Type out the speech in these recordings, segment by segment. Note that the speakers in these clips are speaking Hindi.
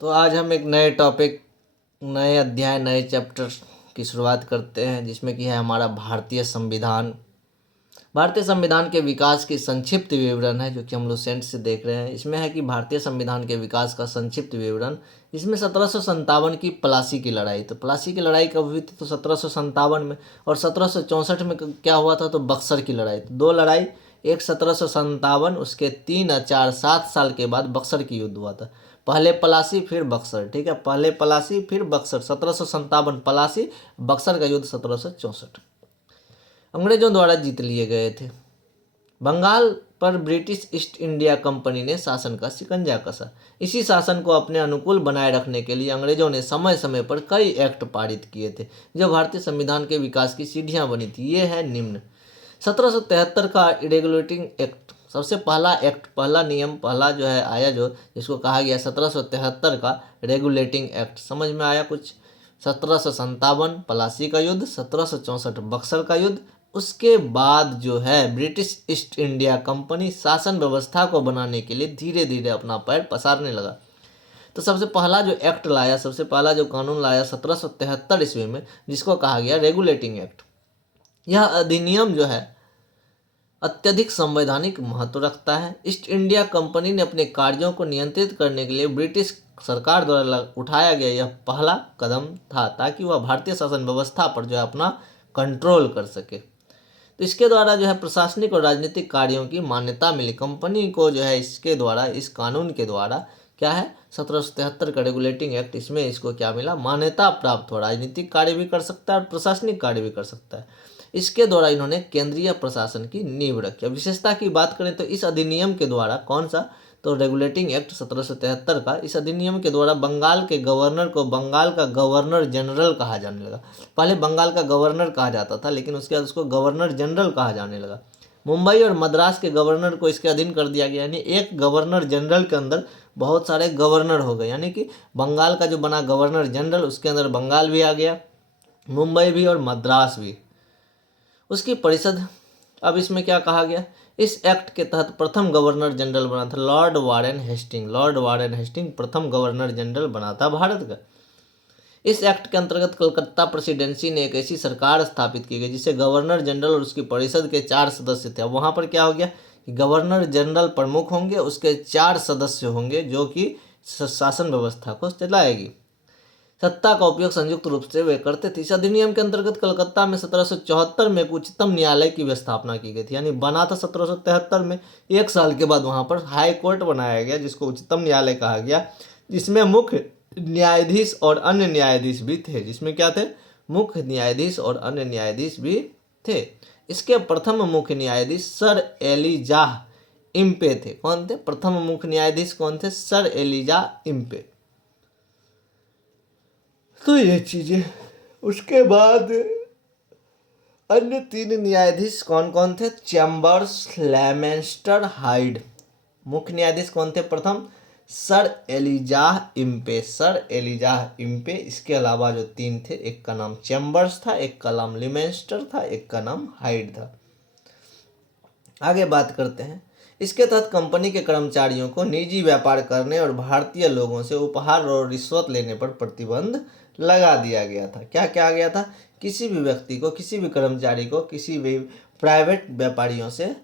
तो आज हम एक नए टॉपिक, नए अध्याय, नए चैप्टर की शुरुआत करते हैं, जिसमें कि है हमारा भारतीय संविधान। भारतीय संविधान के विकास की संक्षिप्त विवरण है, जो कि हम लोग से देख रहे हैं। इसमें है कि भारतीय संविधान के विकास का संक्षिप्त विवरण। इसमें 1757 की प्लासी की लड़ाई, तो प्लासी की लड़ाई कब हुई थी? तो 1757 में। और 1764 में क्या हुआ था? तो बक्सर की लड़ाई। तो दो लड़ाई, एक 1757, उसके 3, 4, 7 साल के बाद बक्सर की युद्ध हुआ था। पहले पलासी फिर बक्सर, ठीक है, पहले पलासी फिर बक्सर। 1757 पलासी, बक्सर का युद्ध 1764 अंग्रेजों द्वारा जीत लिए गए थे। बंगाल पर ब्रिटिश ईस्ट इंडिया कंपनी ने शासन का शिकंजा कसा। इसी शासन को अपने अनुकूल बनाए रखने के लिए अंग्रेजों ने समय समय पर कई एक्ट पारित किए थे, जो भारतीय संविधान के विकास की सीढ़ियां बनी थी। ये है निम्न। 1773 का रेगुलेटिंग एक्ट, सबसे पहला एक्ट, पहला नियम, पहला जो है आया, जो जिसको कहा गया 1773 का रेगुलेटिंग एक्ट। समझ में आया कुछ? 1757 प्लासी का युद्ध, 1764 बक्सर का युद्ध। उसके बाद जो है ब्रिटिश ईस्ट इंडिया कंपनी शासन व्यवस्था को बनाने के लिए धीरे धीरे अपना पैर पसारने लगा। तो सबसे पहला जो एक्ट लाया, सबसे पहला जो कानून लाया 1773 ईस्वी में, जिसको कहा गया रेगुलेटिंग एक्ट। यह अधिनियम जो है अत्यधिक संवैधानिक महत्व रखता है। ईस्ट इंडिया कंपनी ने अपने कार्यों को नियंत्रित करने के लिए ब्रिटिश सरकार द्वारा उठाया गया यह पहला कदम था, ताकि वह भारतीय शासन व्यवस्था पर जो है अपना कंट्रोल कर सके। तो इसके द्वारा जो है प्रशासनिक और राजनीतिक कार्यों की मान्यता मिली कंपनी को, जो है इसके द्वारा, इस कानून के द्वारा क्या है, 1773 का रेगुलेटिंग एक्ट, इसमें इसको क्या मिला? मान्यता प्राप्त हो। राजनीतिक कार्य भी कर सकता है और प्रशासनिक कार्य भी कर सकता है। इसके द्वारा इन्होंने केंद्रीय प्रशासन की नींव रखी। विशेषता की बात करें तो इस अधिनियम के द्वारा, कौन सा? तो रेगुलेटिंग एक्ट 1773 का, इस अधिनियम के द्वारा बंगाल के गवर्नर को बंगाल का गवर्नर जनरल कहा जाने लगा। पहले बंगाल का गवर्नर कहा जाता था, लेकिन उसके बाद उसको गवर्नर जनरल कहा जाने लगा। मुंबई और मद्रास के गवर्नर को इसके अधीन कर दिया गया, यानी एक गवर्नर जनरल के अंदर बहुत सारे गवर्नर हो गए, यानी कि बंगाल का जो बना गवर्नर जनरल, उसके अंदर बंगाल भी आ गया, मुंबई भी और मद्रास भी। उसकी परिषद, अब इसमें क्या कहा गया? इस एक्ट के तहत प्रथम गवर्नर जनरल बना था lord Warren Hasting. Lord Warren Hasting प्रथम गवर्नर जनरल बना था भारत का। इस एक्ट के अंतर्गत कलकत्ता प्रेसिडेंसी ने एक ऐसी सरकार स्थापित की गई जिसे गवर्नर जनरल और उसकी परिषद के 4 सदस्य थे। अब वहाँ पर क्या हो गया कि गवर्नर जनरल प्रमुख होंगे, उसके 4 सदस्य होंगे, जो कि शासन व्यवस्था को चलाएगी। सत्ता का उपयोग संयुक्त रूप से वे करते थे। इस अधिनियम के अंतर्गत कलकत्ता में 1774 में एक उच्चतम न्यायालय की स्थापना की गई थी, यानी बना था 1773 में, एक साल के बाद वहां पर हाई कोर्ट बनाया गया, जिसको उच्चतम न्यायालय कहा गया, जिसमें मुख्य न्यायाधीश और अन्य न्यायाधीश भी थे। जिसमें क्या थे? मुख्य न्यायाधीश और अन्य न्यायाधीश भी थे। इसके प्रथम मुख्य न्यायाधीश सर एलिजाह इम्पे थे। कौन थे प्रथम मुख्य न्यायाधीश? कौन थे? Sir Elijah Impey. तो ये चीजें, उसके बाद अन्य 3 न्यायाधीश कौन कौन थे? Chambers, Lemaistre, Hyde. मुख्य न्यायाधीश कौन थे? प्रथम sir Elijah Impey, sir Elijah Impey. इसके अलावा जो 3 थे, एक का नाम चैम्बर्स था, एक का नाम लिमेंस्टर था, एक का नाम हाइड था। आगे बात करते हैं। इसके तहत कंपनी के कर्मचारियों को निजी व्यापार करने और भारतीय लोगों से उपहार और रिश्वत लेने पर प्रतिबंध लगा दिया गया था। क्या क्या गया था? किसी भी व्यक्ति को, किसी भी कर्मचारी को, किसी भी प्राइवेट व्यापारियों से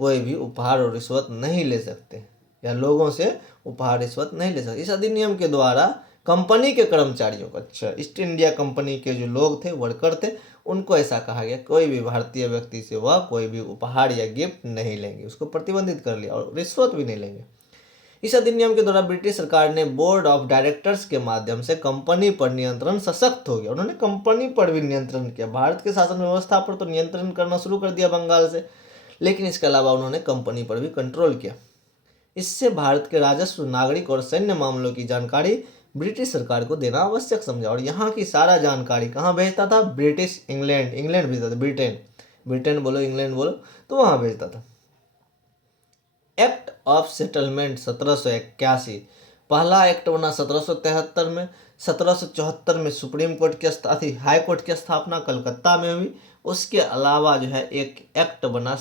कोई भी उपहार और रिश्वत नहीं ले सकते, या लोगों से उपहार रिश्वत नहीं ले सकते। इस अधिनियम के द्वारा कंपनी के कर्मचारियों को, अच्छा, ईस्ट इंडिया कंपनी के जो लोग थे, वर्कर थे, उनको ऐसा कहा गया कोई भी भारतीय व्यक्ति से वह कोई भी उपहार या गिफ्ट नहीं लेंगे, उसको प्रतिबंधित कर लिया, और रिश्वत भी नहीं लेंगे। इस अधिनियम के द्वारा ब्रिटिश सरकार ने बोर्ड ऑफ डायरेक्टर्स के माध्यम से कंपनी पर नियंत्रण सशक्त हो गया। उन्होंने कंपनी पर भी नियंत्रण किया। भारत के शासन व्यवस्था पर तो नियंत्रण करना शुरू कर दिया बंगाल से, लेकिन इसके अलावा उन्होंने कंपनी पर भी कंट्रोल किया। इससे भारत के राजस्व, नागरिक और सैन्य मामलों की जानकारी ब्रिटिश सरकार को देना आवश्यक समझा, और यहाँ की सारा जानकारी कहाँ भेजता था? ब्रिटिश इंग्लैंड, इंग्लैंड भेजता था, ब्रिटेन, ब्रिटेन बोलो, इंग्लैंड बोलो, तो वहाँ भेजता था। एक्ट ऑफ सेटलमेंट 1781, पहला एक्ट बना 1773 में। 1774 में सुप्रीम कोर्ट की हाई कोर्ट की स्थापना कलकत्ता में हुई। उसके अलावा जो है एक एक्ट बना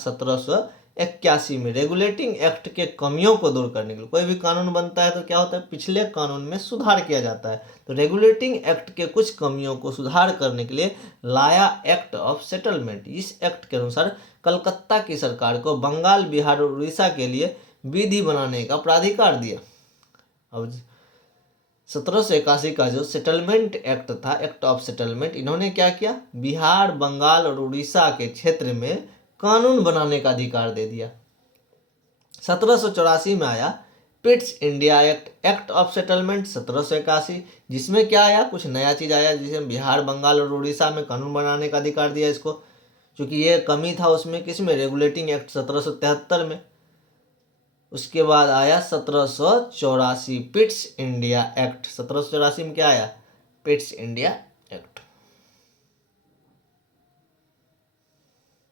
81 में रेगुलेटिंग एक्ट के कमियों को दूर करने के लिए, कोई भी कानून बनता है तो क्या होता है, पिछले कानून में सुधार किया जाता है। तो रेगुलेटिंग एक्ट के कुछ कमियों को सुधार करने के लिए लाया एक्ट ऑफ सेटलमेंट। इस एक्ट के अनुसार कलकत्ता की सरकार को बंगाल, बिहार और उड़ीसा के लिए विधि बनाने का प्राधिकार दिया। अब 1781 का जो सेटलमेंट एक्ट था, एक्ट ऑफ सेटलमेंट, इन्होंने क्या किया, बिहार, बंगाल और उड़ीसा के क्षेत्र में कानून बनाने का अधिकार दे दिया। 1784 में आया Pitt's India act, act of settlement 1781, जिसमें क्या आया, कुछ नया चीज आया, जिसमें बिहार, बंगाल और उड़ीसा में कानून बनाने का अधिकार दिया इसको, क्योंकि ये कमी था उसमें, किसमें, रेगुलेटिंग एक्ट 1773 में। उसके बाद आया 1784 पिट्स इंडिया एक्ट। 1784 में क्या आया, पिट्स इंडिया एक्ट।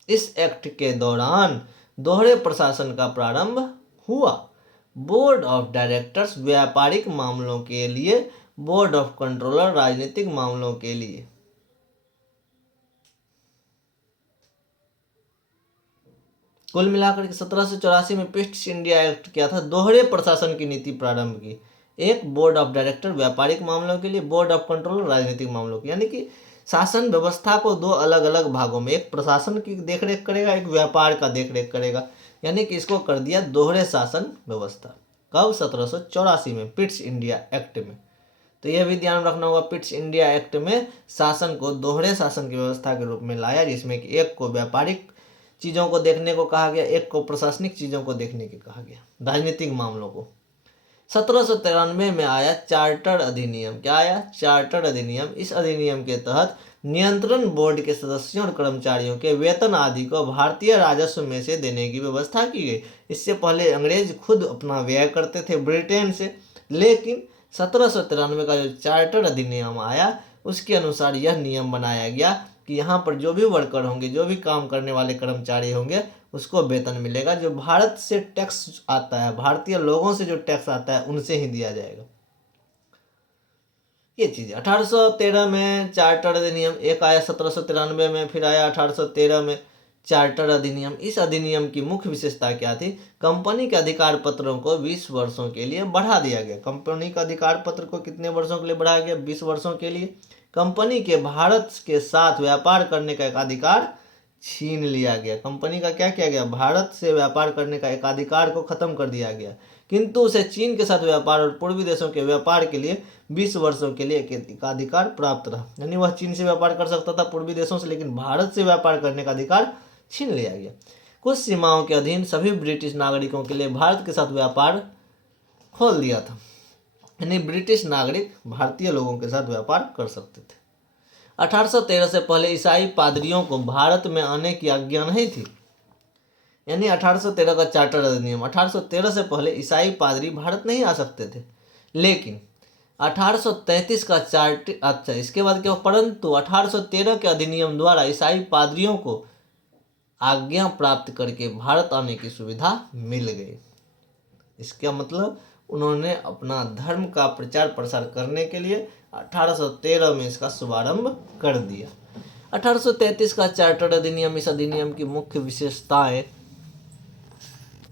इस एक्ट के दौरान दोहरे प्रशासन का प्रारंभ हुआ। बोर्ड ऑफ डायरेक्टर्स व्यापारिक मामलों के लिए, बोर्ड ऑफ कंट्रोलर राजनीतिक मामलों के लिए। कुल मिलाकर के 1784 में पिट्स इंडिया एक्ट क्या था, दोहरे प्रशासन की नीति प्रारंभ की। एक बोर्ड ऑफ डायरेक्टर व्यापारिक मामलों के लिए, बोर्ड ऑफ कंट्रोल राजनीतिक मामलों के, यानी कि शासन व्यवस्था को दो अलग अलग भागों में, एक प्रशासन की देखरेख करेगा, एक व्यापार का देखरेख करेगा, यानी कि इसको कर दिया दोहरे शासन व्यवस्था। कब, 1784 में पिट्स इंडिया एक्ट में। तो यह भी ध्यान रखना होगा, पिट्स इंडिया एक्ट में शासन को दोहरे शासन की व्यवस्था के रूप में लाया, जिसमें कि एक को व्यापारिक चीज़ों को देखने को कहा गया, एक को प्रशासनिक चीज़ों को देखने के कहा गया, राजनीतिक मामलों को। 1793 में आया चार्टर अधिनियम। क्या आया, चार्टर अधिनियम। इस अधिनियम के तहत नियंत्रण बोर्ड के सदस्यों और कर्मचारियों के वेतन आदि को भारतीय राजस्व में से देने की व्यवस्था की गई। इससे पहले अंग्रेज खुद अपना व्यय करते थे ब्रिटेन से, लेकिन 1793 का जो चार्टर अधिनियम आया उसके अनुसार यह नियम बनाया गया कि यहाँ पर जो भी वर्कर होंगे, जो भी काम करने वाले कर्मचारी होंगे, उसको वेतन मिलेगा। जो भारत से टैक्स आता है, भारतीय लोगों से जो टैक्स आता है, उनसे ही दिया जाएगा। ये चीज़ 1813 में चार्टर अधिनियम एक आया, 1793 में, फिर आया 1813 में चार्टर अधिनियम। इस अधिनियम की मुख्य विशेषता क्या थी, कंपनी के अधिकार पत्रों को 20 वर्षों के लिए बढ़ा दिया गया। कंपनी का अधिकार पत्र को कितने वर्षों के लिए बढ़ाया गया, 20 वर्षों के लिए। कंपनी के भारत के साथ व्यापार करने का एक अधिकार छीन लिया गया। कंपनी का क्या किया गया, भारत से व्यापार करने का एक अधिकार को खत्म कर दिया गया, किंतु उसे चीन के साथ व्यापार और पूर्वी देशों के व्यापार के लिए 20 वर्षों के लिए एक अधिकार प्राप्त रहा। यानी वह चीन से व्यापार कर सकता था, पूर्वी देशों से, लेकिन भारत से व्यापार करने का अधिकार छीन लिया गया। कुछ सीमाओं के अधीन सभी ब्रिटिश नागरिकों के लिए भारत के साथ व्यापार खोल दिया था, यानी ब्रिटिश नागरिक भारतीय लोगों के साथ व्यापार कर सकते थे। 1813 से पहले ईसाई पादरियों को भारत में आने की आज्ञा नहीं थी, यानी 1813 का चार्टर अधिनियम, 1813 से पहले ईसाई पादरी भारत नहीं आ सकते थे। लेकिन 1833 का इसके बाद क्या, परंतु 1813 के अधिनियम द्वारा ईसाई पादरियों को आज्ञा प्राप्त करके भारत आने की सुविधा मिल गई। इसका मतलब उन्होंने अपना धर्म का प्रचार प्रसार करने के लिए 1813 में इसका शुभारंभ कर दिया। 1833 का चार्टर अधिनियम, इस अधिनियम की मुख्य विशेषताएं